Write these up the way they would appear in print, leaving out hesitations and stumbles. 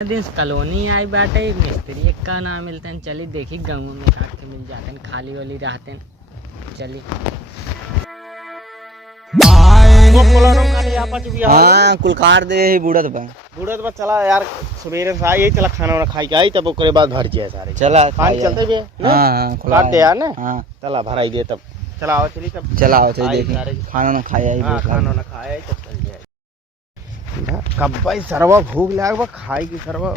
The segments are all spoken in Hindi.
दिन कॉलोनी आई बाटे मिस्त्री एक का नाम मिलते हैं। चली देखी गाँव में काट के मिल जाते हैं, खाली वाली रहते हैं। चली हाँ कुलकार दे बूढ़त बा बूढ़त बा। चला यार सवेरे से आई, चला खाना वाना खाई के आई, तब ओकरे बाद भर जाए सारे। चला पानी चलते भी काट दे यार ना। हाँ चला भराई दे तब। चला आओ चली तब। चला आओ चलिए देखी खाना ना खाया खाना ना खाया तब चल जाए। कब भाई सरवा भूख लगा खाई की सरवा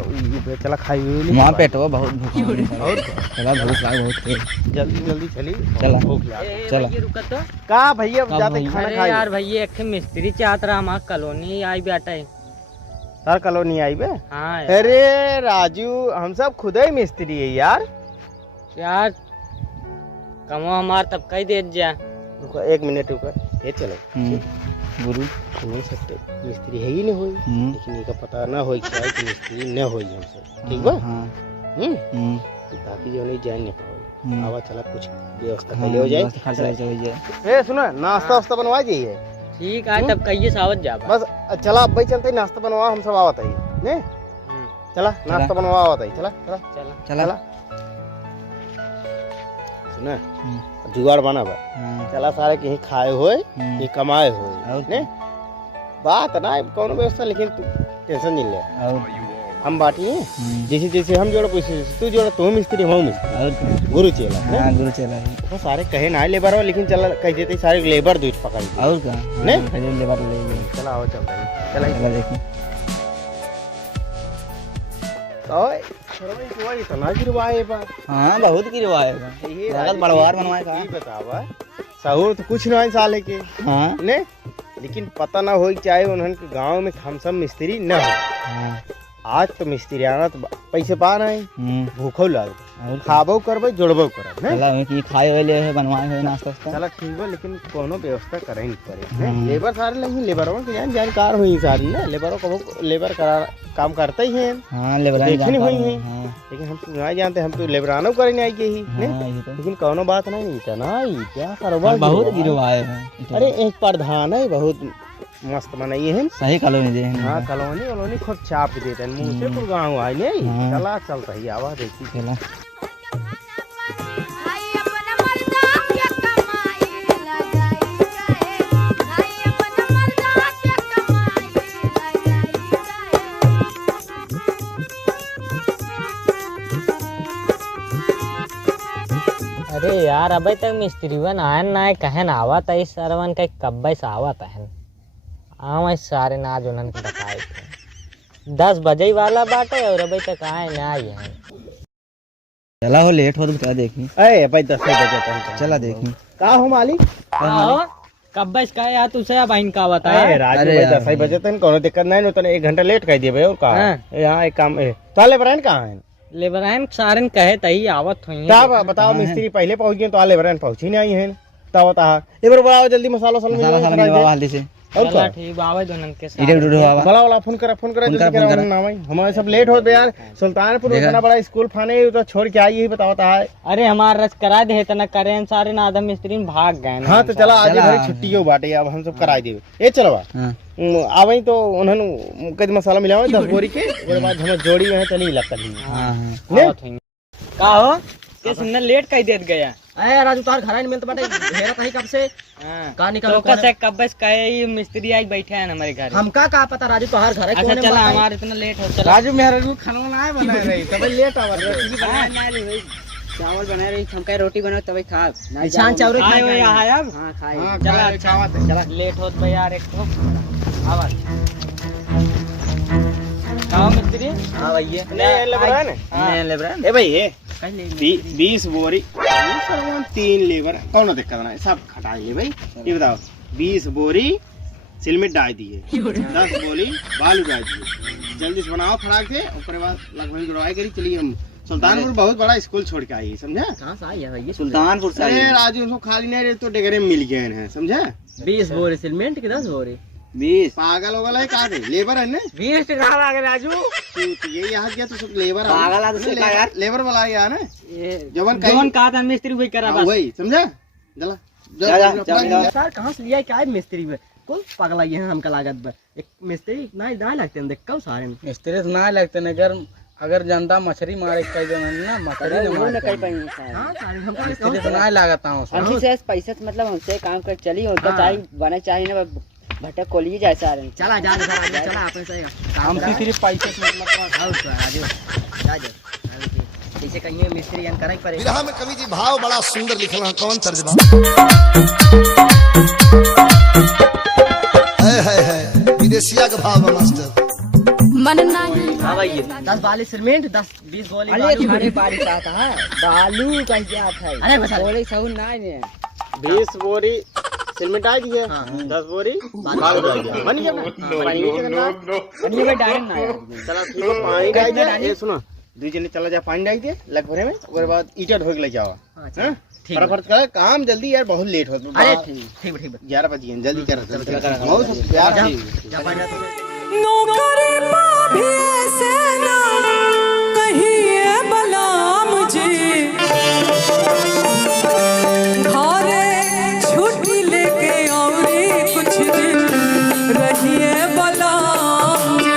चला खाई हुई वहाँ पेटवा बहुत भूख चला भूख लगा बहुत जल्दी जल्दी चली। चला भूख लगा चला रुका तो का भैया जाते खाना अरे खाई यार भैया एक मिस्त्री चाहत रहा हमारा कॉलोनी आई बाटे। तार कॉलोनी आई बे। हाँ अरे राजू हम सब खुद ही मिस्त्री है यार। यार कमो हमार तब कही दे जा। रुको एक मिनट रुको ये चलो गुरु नहीं सकते मिस्त्री है ही नहीं होई, लेकिन ये का पता ना होई क्या कि मिस्त्री न होई हमसे। ठीक बा। ताकि जो नहीं जाए नहीं पाओ। आवा चला कुछ व्यवस्था पहले हो जाए। ए सुनो नाश्ता वास्ता बनवा जाइए। ठीक है तब कहिए सावत जा बस चला अब भाई चलते नाश्ता बनवा हम सब आवत है ने। चला नाश्ता बनवा आवत है। चला चला चला चला सुना जुगाड़ बना बा। चला सारे कहीं खाए होए कहीं कमाए होए ने बात ना कौन व्यवस्था, लेकिन तू टेंशन नहीं ले। हम बाटी हैं जैसे जैसे हम जोड़ो पैसे तू जोड़ो, तू मिस्त्री हम मिस्त्री गुरु चेला। गुरु चला तो सारे कहे ना लेबर हो, लेकिन चला कह देते सारे लेबर दूध पकड़ और का नहीं लेबर ले चला आओ चलते हैं। चला देखी ओए सरवाई इतना गिरवाए बा। हाँ बहुत गिरवाएगा लागत बड़वार बनवाए का। ये बतावा सहूर तो कुछ नहीं साले के हाँ ने, लेकिन पता ना हो चाहे उन्होंने गांव में हम सब मिस्त्री न हो। आज तो मिस्त्री आना तो पैसे पा रहे भूखो लग खाबो करबो जोड़बो करब चला की खाए वाले है बनवाए है नाश्ता वास्ता। चला ठीक है, लेकिन कोनो व्यवस्था करे नहीं पड़े। लेबर सारे नहीं लेबरों के जानकार हुई सारी ना। लेबरों को लेबर करा काम करते ही हैं। हाँ लेबर देखनी हुई है, लेकिन हम तो नहीं जानते। हम तो लेबरानो करे नहीं आई के ही लेकिन कोनो बात नहीं इतना ही क्या करवा बहुत गिरवाए हैं। अरे एक प्रधान है बहुत मस्त बनाई है। सही कॉलोनी दे। हाँ कॉलोनी खूब छाप देते हैं मुँह से पूरा गाँव आई नहीं। चला चलता ही आवा देखी चला अरे यार अभी तक मिस्त्री वन आयन ना कहन आवत है सरवन का कब से आवत है। आवा सारे नाज उन्हन के बताए थे 10 बजे वाला बाटे और अभी तक आए ना आई है। चला हो लेट हो तो बता देखी। अरे भाई 10 बजे चला देखी का हो मालिक कब का यार तुझसे अब इनका बताया। राजू भाई 10 बजे तक कोनो दिक्कत नहीं होता। 1 घंटा लेट कर दिए भाई और का यहाँ एक काम ताले बरन कहाँ है लेबर सारन कहे तही आवत हुई तब बताओ मिस्त्री पहले पहुंच गए तो आले बरन पहुंची नहीं आई है तब बता एक बार बुलाओ जल्दी मसाला हल्दी से चला ठीक आवे दोनन के साथ भला वाला फोन करा जल्दी करा नाम है हमारे सब लेट हो गए यार। सुल्तानपुर इतना बड़ा स्कूल फाने तो छोड़ के आई यही बताता है। अरे हमारा रच करा दे तना करे सारे ना आदम मिस्त्री भाग गए। हाँ तो चला आज घर छुट्टी हो बाटे अब हम सब करा दे ये चलवा आवे तो उन्होंने कद मसाला मिलाओ 10 बोरी के उसके बाद हम जोड़ी में चली लगता का हो के सुनने लेट कह देत गया। अरे राजू तार घर मिलत बाटे घेरा कहीं कब से का निकलो कैसे कब बस कहे मिस्त्री आज बैठे हैं हमारे घर। हमका का पता राजू तोहार घर अच्छा चला हमारे इतना लेट हो चला राजू मेरा खाना ना बना रही तब लेट आवर चावल बना रही हम कह रोटी बनाओ तभी खा निशान चावल खाए हो यहाँ अब। हां खाए चला अच्छा चला लेट होत भाई यार एक तो आवाज आओ मिस्त्री। हां भैया नहीं लेबर ए भाई ये 20 बोरी 3 लेबर कौन दिक्कत ना सब खटा ले भाई। ये बताओ 20 बोरी सिलमेट डाल दिए 10 बोरी बालू डाल दिए जल्दी से बनाओ फटाक से। ऊपर बाद लगभग जुड़वाई करी चलिए हम सुल्तानपुर बहुत बड़ा स्कूल छोड़ के आई समझा। कहां से आई है भैया सुल्तानपुर से। अरे राजू उसको खाली नहीं रहे तो डेगरे में मिल गए हैं समझा। 20 बोरी सिलमेंट के 10 बोरी 20 पागल हो गया है का लेबर है ना 20 कहां आ गए राजू ये यहाँ क्या तो सब लेबर पागल आदमी का यार लेबर वाला यार ना जवन का मिस्त्री वही करा बस वही समझा। चला सर कहाँ से लिया क्या है मिस्त्री में कुल पगला ये हमका लागत बा एक मिस्त्री ना लगते हैं देख कौ सारे में मिस्त्री तो ना लगते न अगर जनता मछली मारे कई जन ना मछली न मारे कई पाएंगे हां सारे हमका मिस्त्री तो ना लागत हूं हमसे से पैसा से मतलब हमसे काम कर चली और तो चाहिए बने चाहिए ना भटक कोली जाए सारे चला जा चला आपन सही हमसे सिर्फ पैसे से मतलब आओ राजू जा जैसे कहीं मिस्त्री अन कराई पड़े विरह में कवि जी भाव बड़ा सुंदर लिखल है कौन तर्जमा है विदेशिया का भाव है मास्टर मन नहीं हां भाई 10 बाली सीमेंट 10-20 गोली अरे खाने बारिश आता है बालू कैसे आता है अरे बस बोले सहू ना है 20 बोरी सीमेंट डाल दिए 10 बोरी बालू डाल दिया बन गया ना पानी में कितना पानी में डायरेक्ट ना आया चलो ठीक है पानी डाल दिया ये सुनो दो जने चला जा पानी डाल दिए लग भरे में उसके बाद ईटा ढोक ले जाओ हां फटाफट कर काम जल्दी यार बहुत लेट हो अरे ठीक 11 बज गए जल्दी कर बहुत प्यार जा पानी तो नौकरी भी ऐसे ना कहिए बलाम जी घरे छुट्टी लेके और कुछ दिन रहिए बलाम जी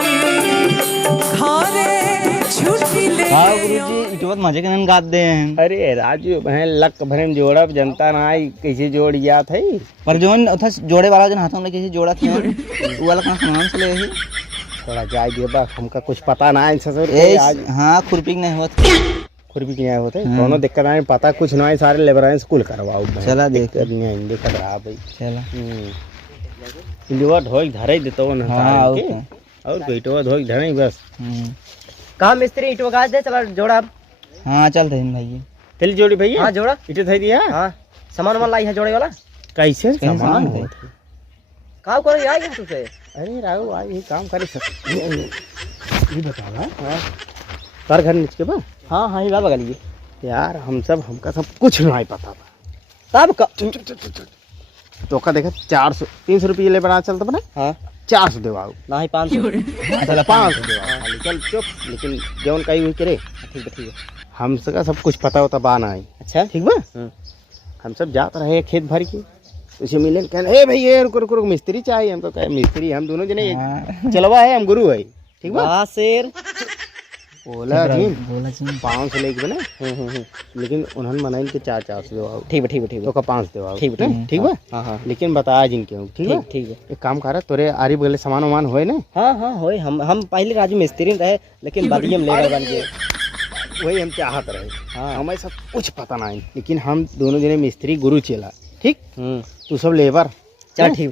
घरे छुट्टी लेके हां गुरुजी इटवत मजे के नन गात दे हैं अरे राजू बहन लक भरे में जोड़ा जनता ना आई कैसे जोड़ गया था पर जोन उथा जोड़े वाला जन हाथों में किसी जोड़ा थी वो वाला कहां सामान से ले ही थोड़ा जाय दिए बा हमका कुछ पता ना है ससुर आज हां खुरपी नहीं होत खुरपी नहीं होते दोनों दिक्कत आए पता कुछ ना है सारे लेबर स्कूल करवाओ चला देख नहीं दिक्कत रहा भाई चला इंडिया ढोक धरे देतो ना हां और कोई तो ढोक धरे बस कहां मिस्त्री ईटो गाज दे चला जोड़ा हां चल थे भाई तेल जोड़ी भैया हां जोड़ा इटे थे दिया हां सामान वाला लाई है जोड़े वाला कैसे सामान है? काम करे आई है तुझे अरे राघव आज ये काम करे सब ये बतावा हां कर घर नीचे बा हां ये बाबा गली यार हमका सब कुछ नहीं पता बा तब तो का देखा 400 300 रुपये ले बना चलता बना हां 400 देवाओ ना ही 500 चल 500 देवाओ खाली चल चुप लेकिन जौन कहीं हुई करे ठीक है हमसे का सब कुछ पता होता बा ना आई अच्छा ठीक बा हम सब जाते रहे खेत भर के उसे मिले कहने ए भाई ये रुको मिस्त्री चाहिए हमको कहे मिस्त्री हम दोनों जने चलवा है हम गुरु है ठीक बा वाह शेर बोला जी 500 लेके बने लेकिन उन्होंने मनाई के 400 देवाओ ठीक है तो का 5 देवाओ ठीक है ठीक बा हां लेकिन बताया जिनके हूँ ठीक है ठीक है एक काम कर तोरे आरी बगले सामान वामान होए ना हां होए हम पहले राजू मिस्त्री रहे लेकिन बाद में लेबर बन गए वही हम चाहत रहे हमें सब कुछ पता नहीं लेकिन हम दोनों जने मिस्त्री गुरु चेला ठीक तू सब लेबर चल ठीक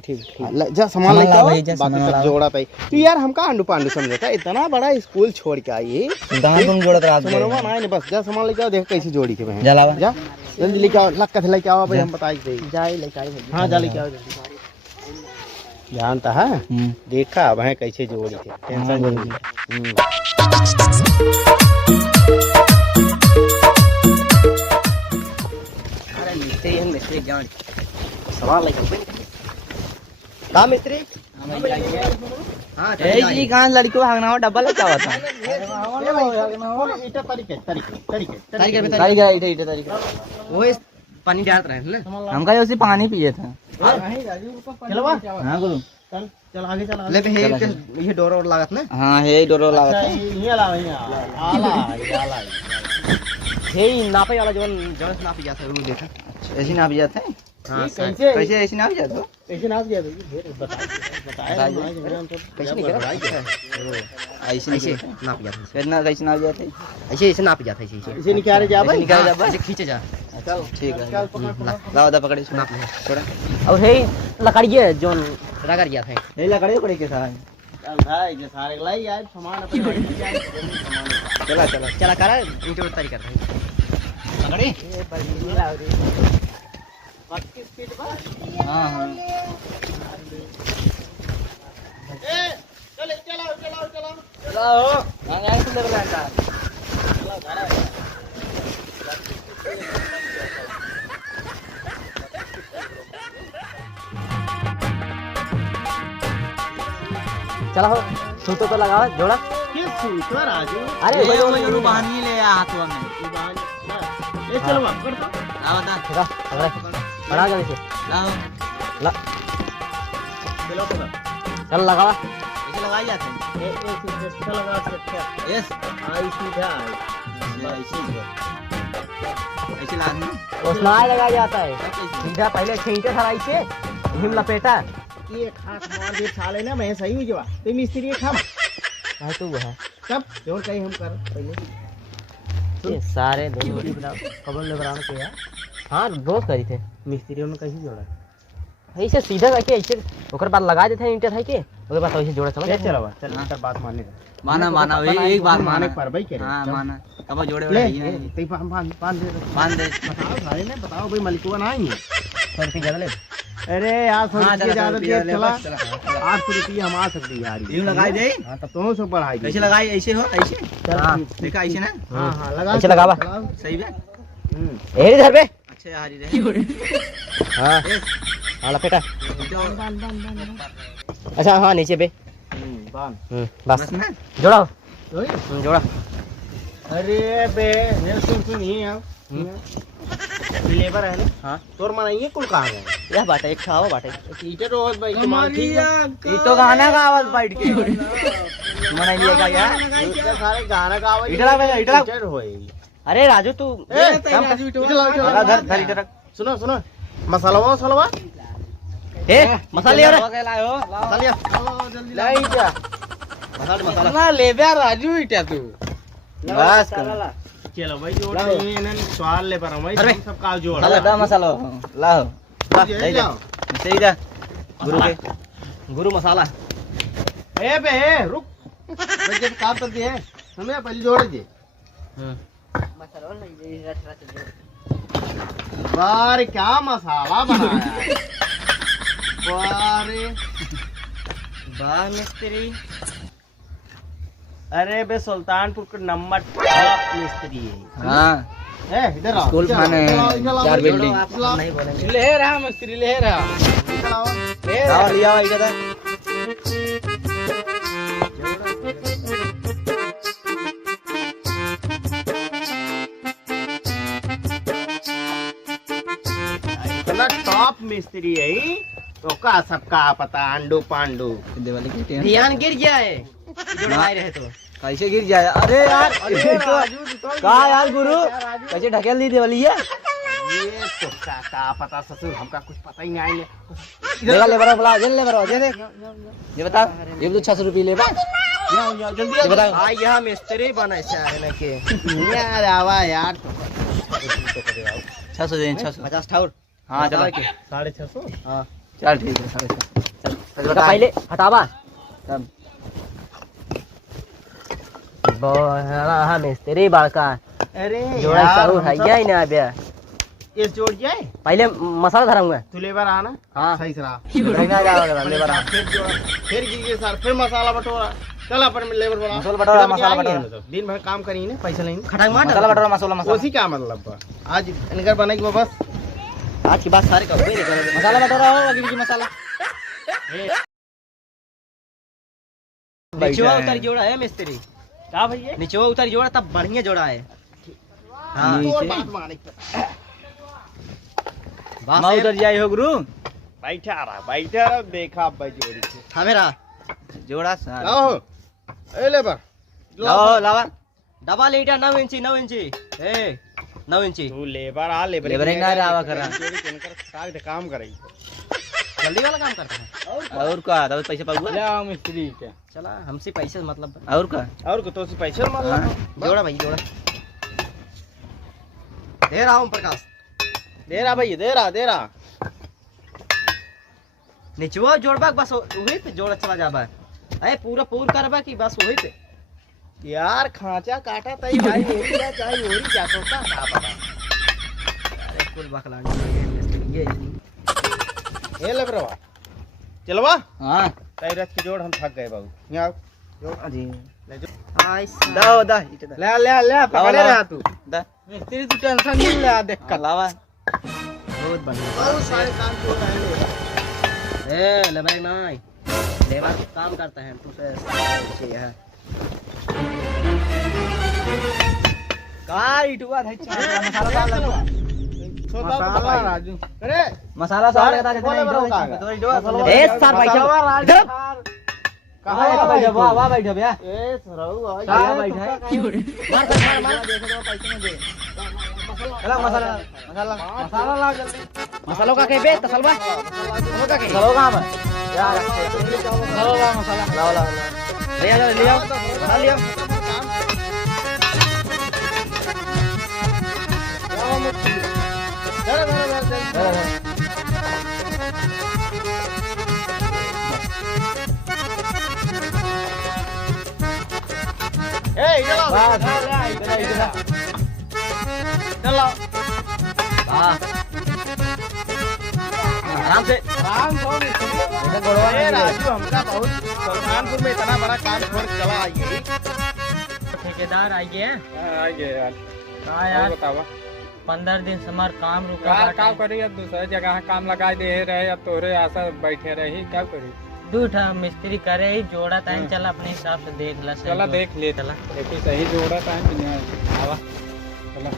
जा सामान लेके आओ भाई, जा बाकी सामान सब जोड़ा तई तू यार हमका अंडू पांडू समझता इतना बड़ा स्कूल छोड़ के आई दान तुम जोड़त रात समझवा नहीं बस जा सामान लेके आओ देख कैसे जोड़ी के बहन जलावा जा जल्दी लेके आओ लक कथ लेके आओ भाई हम बताई दे जाए लेके आई हां जा लेके आओ जल्दी जानता है देखा वह कैसे जोड़ी थे टेंशन नहीं मिस्त्री जान सवाल लेके का मिस्त्री हां ए जी कहां लड़की भागना हो डब्बा लगा हुआ था इटा तरीके तारीख वो पानी डालत रहे ना हम का उसी पानी पिए थे चलवा हां गुरु चल आगे चल ले हे ये डोर और लागत ना हां हे डोरो लागत है ये ला आला हे नापे वाला जोन जोन नापी जाता है वो देखा ऐसी नाप जाते हैं हां कैसे ऐसी नाप जाते हो कैसे नाप दिया भाई बताया कैसे नहीं करा ऐसे ऐसे नाप जाता है फिर ना कैसे नाप जाते ऐसे नाप जाता है ऐसे इसे निकाले जा भाई निकाल जा ऐसे खींचे जा चल ठीक है चल लाओ दा पकड़े नाप ले छोड़ा और हे लकड़िए जोन रगड़ गया था ये लकड़ी पड़ी के साथ चल भाई जे सारे लाई आए सामान अपन चला चला करा ईंटों तरी कर रहा है लकड़ी ये पर नहीं लाओ रे 25 फीट बा हां हां ए चलो चलाओ आगे सुंदर लगा चला हो सूतो तो लगाओ जोड़ा किस सूत्र राजू अरे ये बड़े जो बांधी ले हाथवा में ए चलो वापस कर दो आओ दा बड़ा कर इसे लाओ ला चलो तो चल लगा ऐसे लगाई जाते हैं। ये इसका लगा सकते यस आई सीधा आई ऐसे लानी उसना लगा जाता है सीधा पहले छींटे धराई से हिम लपेटा ये खास मार दे साले ना मैं सही हुई जवा तो मिस्त्री खाम है तू वो है तब जो कहीं हम कर पहले ये सारे दोनों खबर ले बनाने के यार हाँ रोज करी थे मिस्त्रियों ने कैसे जोड़ा ऐसे सीधा करके ऐसे ओकर बाद लगा देते हैं ईंटे था के ओकर बाद ऐसे जोड़ा चला चलो चल इधर बात मान ले माना एक बार माने पर भाई कह हाँ माना कब जोड़े ले वाले हैं ते पान दे मान दे बताओ सारे ने बताओ भाई मालिक ना आएंगे 100 रुपये ज्यादा ले अरे यार 100 हाँ, रुपये चला, ज्यादा 100 दे रुपया ले, चला बस, 800 रुपये हम आ सकते यार यूं लगाई दे हां तब दोनों से बढ़ाई कैसे लगाई ऐसे हो ऐसे हाँ देखा ऐसे ना हां हां लगा ऐसे लगावा। सही है यही धर पे अच्छा हारी रहे हाँ हाँ लपेटा अच्छा हाँ नीचे पे बान बस बस ना जोड़ा ओए जोड़ा अरे बे ने सुन ये यार लेबर है ना हाँ तोर मनाइए कुल कहां गए यह बाटे एक खाओ बाटे ईटे रोज भाई के माल ठीक है ये तो गाना का आवाज बैठ के मना लिएगा यार इतने सारे गाना का आवाज इधर आ भैया, इधर आ। ईटे होए अरे राजू तू काम कर। इधर धर धर इधर रख। सुनो सुनो मसाला ए मसाले और मसालिया जल्दी ला क्या मसाला ना ले बे राजू इटा तू बस कर चलो भाई जोड़ नहीं है स्वाद ले पर भाई अरे। हम सब का जोड़ मसाला दा मसाला लाओ ले जाओ सही दा गुरु के गुरु मसाला ए बे रुक भाई जब काम करती है हमें पहले जोड़ दे बार क्या मसाला बनाया है बारे वाह मिस्त्री अरे बे सुल्तानपुर का नंबर टॉप मिस्त्री है हां इधर आओ स्कूल खाने चार बिल्डिंग नहीं बोलेंगे ले रहा मिस्त्री ले रहा आओ लिया इधर इतना टॉप मिस्त्री है तो का सबका पता अंडू पांडू दिवाली की ध्यान गिर गया है जोड़वाए रहे तो कैसे गिर जाए अरे यार का यार गुरु कैसे ढकेल दी देवली है ये तो का पता ससुर हमका कुछ पता ही नहीं है देखा लेबर बुला जल्दी लेबर दे दे ये बता ये भी 600 रुपये ले बा जल्दी ये बता आ यह मिस्त्री बने चाहे के यार आवा यार 600 दे 600 50 ठाउर हाँ चलो 650 हां चल ठीक है 650 चल पहले हटावा तब बोला मिस्त्री बड़का अरे जोड़ा यार सब है हम या ही ना बे सब इस जोड़ जाए पहले मसाला धराऊंगा तू लेबर आना हाँ सही सरा रहना जाओगे लेबर आ फिर जोड़ा फिर कीजिए सर फिर मसाला बटोरा चल अपन लेबर बोला मसाला बटोरा, मसाला बटोरा। दिन भर काम करिए ना पैसा लेंगे खटांग मार मसाला बटोरा मसाला मसाला उसी क्या मतलब बा? आज इनकर बनेगी बस आज की बात सारे कब मसाला बटोरा हो अगली की मसाला निचवा उतर जोड़ा है मिस्त्री क्या भैया निचवा उतर जोड़ा तब बढ़िया जोड़ा है हाँ और बात माने माँ उतर जाए हो गुरु बैठा रहा देखा भाई जोड़ी से हाँ मेरा जोड़ा लाओ ए लेबर लाओ लावा डबा लीटर 9 इंची 9 इंची ए 9 इंची तू लेबर आ लेबर लेबर ही ना रहा करा। जोड़ी के इनकर खटाक दे काम करेगी जल्दी वाला काम करता है और का दो पैसे पाऊंगा ले मिस्त्री के चला हमसे पैसे मतलब और का और को तो से पैसा मार ला जोड़ा भाई जोड़ा दे रहा हूँ प्रकाश दे रहा भैया दे रहा निचवा जोड़बा बस वही पे जोड़ा चला जाबा अरे पूरा पूर करबा की बस वही पे यार खांचा काटा तई भाई मेरी क्या चाहिए होरी क्या तो का पता अरे कुल बखला ये ए लेबरवा चलवा हां तई रथ की जोड़ हम थक गए बाबू यहां जोड़ जी ले जो दाओ दा ले पकड़े रहा तू दा मिस्त्री तू टेंशन नहीं ले देख कर लावा बहुत बढ़िया बहुत सारे काम तो है ए ले भाई नहीं लेबर काम करता है तू से है का इटवा है मसाला डाल मसाला राजू अरे मसाला सारे का बोले बरो का ए सर बैठो इधर कहां है भाई जब वाह बैठ भैया ए सरऊ भाई कहां बैठा है मार देखो तो पैसे में दे चला मसाला ला जल्दी मसालों का के बे तसलवा मसालों का के चलो कहां पर यार चलो ला मसाला लाओ लाओ ले आओ ले आओ मसाला ले आओ ए चलो चलो हां आराम से ए राजू हमका बहुत सुल्तानपुर में इतना बड़ा काम छोड़ के चला आइए ठेकेदार आइए आ गए यार हाँ यार बतावा 15 दिन से हमार काम रुका का बाटे। का करी अब दूसरे जगह काम लगा दे रहे अब तोरे आशा बैठे रही क्या करी दूठा मिस्त्री करे ही जोड़ा टाइम चला अपने हिसाब से देख ला चला देख ले चला देखी सही जोड़ा टाइम भी नहीं आवा चला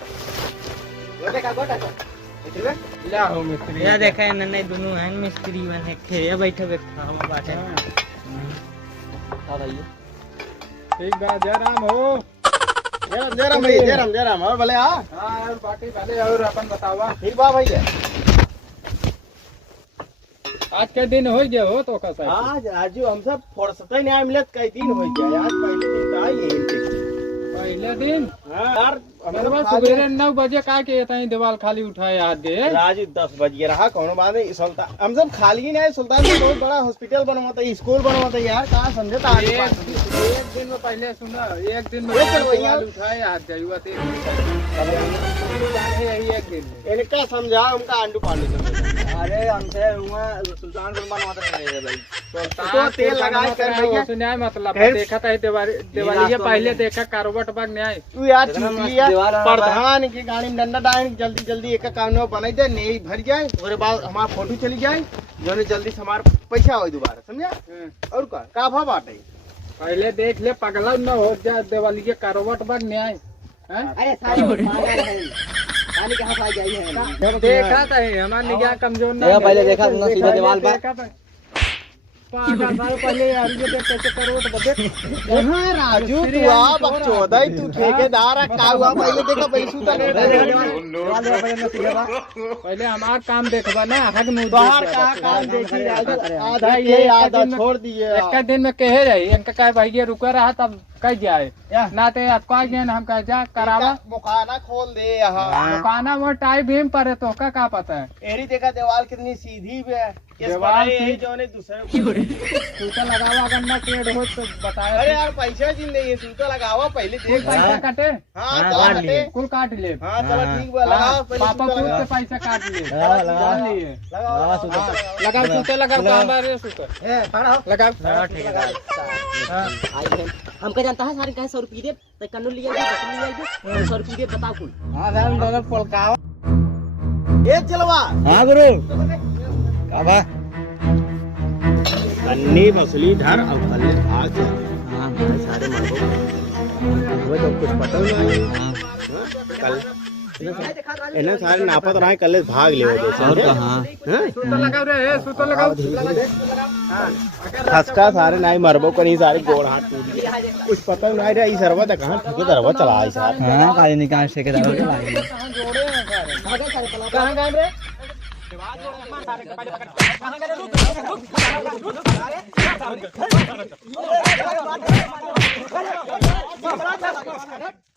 ले आओ मिस्त्री या देखा नन्हे दोनों हैं मिस्त्री बने खेया बैठे बैठा हम बाटे ठीक बा जय राम हो जयराम भाई जयराम और भले आ हां यार बाकी भले और अपन बतावा ठीक बा भैया आज के दिन हो गया हो तो का साहब आज राजू हम सब फुर्सत ही नहीं मिलत कई दिन हो गया आज पहले दिन तो आई है पहले दिन हां यार हमरे सवेरे 9 बजे का के तई दीवार खाली उठाए हाथ दे राजू 10 बज गया रहा कोनो बात नहीं सुल्तान हम सब खाली नहीं सुल्तान में बहुत बड़ा हॉस्पिटल बनवाता है स्कूल बनवाता है यार कहां समझता आगे एक दिन में पहले सुना एक दिन में ये चलो भैया। दीवार उठाए हाथ जायुआ ते यही एक दिन में इनका समझा उनका आंडू पांडू समझा अरे हमसे वहां सुल्तानपुर बनवाते नहीं है भाई तो तेल लगा कर भैया न्याय मतलब फिर- देखा था दिवाली ये पहले देखा कारोबार बाग न्याय तू यार चूतिया दीवार वाला प्रधान की गाड़ी में डंडा डाल जल्दी जल्दी एक काम न बनाई दे नहीं भर जाए और बाद हमारा फोटो चली जाए जो ने जल्दी से हमारा पैसा हो दोबारा समझा और का भाव बाटे पहले देख ले पगला न हो जाए दिवाली के कारोबार बाग न्याय हैं? अरे सारी पानी कहां से आई है देखा था हमारा निगाह कमजोर ना देखा पहले देखा तुमने सीधे दीवार पर। देखा था 5 साल पहले यार ये देख कैसे करोड़ बजे हां राजू तू आ बकचोदा तू ठेकेदार है का हुआ पहले देखा पैसा पहले हमारा काम देखबा ना हक नु बाहर का काम देखी राजू आधा ये आधा छोड़ दिए एक दिन में कहे रही इनका कहे भाई ये रुका रहा तब कह जाए ना ते आपका गए हम कह जा करावा मुखाना खोल दे यहाँ दुकाना वो टाई भीम पर है तो का पता है एरी देखा दीवार कितनी सीधी भी है इस दीवार बनाई है सीधी- जो ने दूसरे सूता लगावा अगर ना पेड़ हो तो बताया अरे यार पैसा जिंदे ये सूता लगावा पहले कुल देख पैसा कटे हाँ चला हटे कुल काट ले हाँ चलो ठीक बा लगाओ पहले पापा सूता खुद लगाओ से पैसा काट लिए लगाओ। जान लिए लगाओ लगाओ सूते लगाओ हमारे सूते लगाओ हमका जानता है सारे कहे 100 रुपये दे तो कन्नू लिया दे 100 रुपये दे बताओ कुल हां हम दोनों पलकाओ ये चलवा हां गुरु का बा अन्नी मछली धर और कल भाग हां सारे मरबो वो तो कुछ पता नहीं कल इन्हें सारे नापत रहा कल भाग ले और कहां सूता लगाओ रे सूता लगाओ खसका सारे नहीं मरबो को नहीं सारे गोड़ हाथ टूट गए कुछ पता नहीं रहा ये सरवा तक कहां ठेकेदार चला आई साहब हां काली निकाल से के दाल कहां गए रे Hey!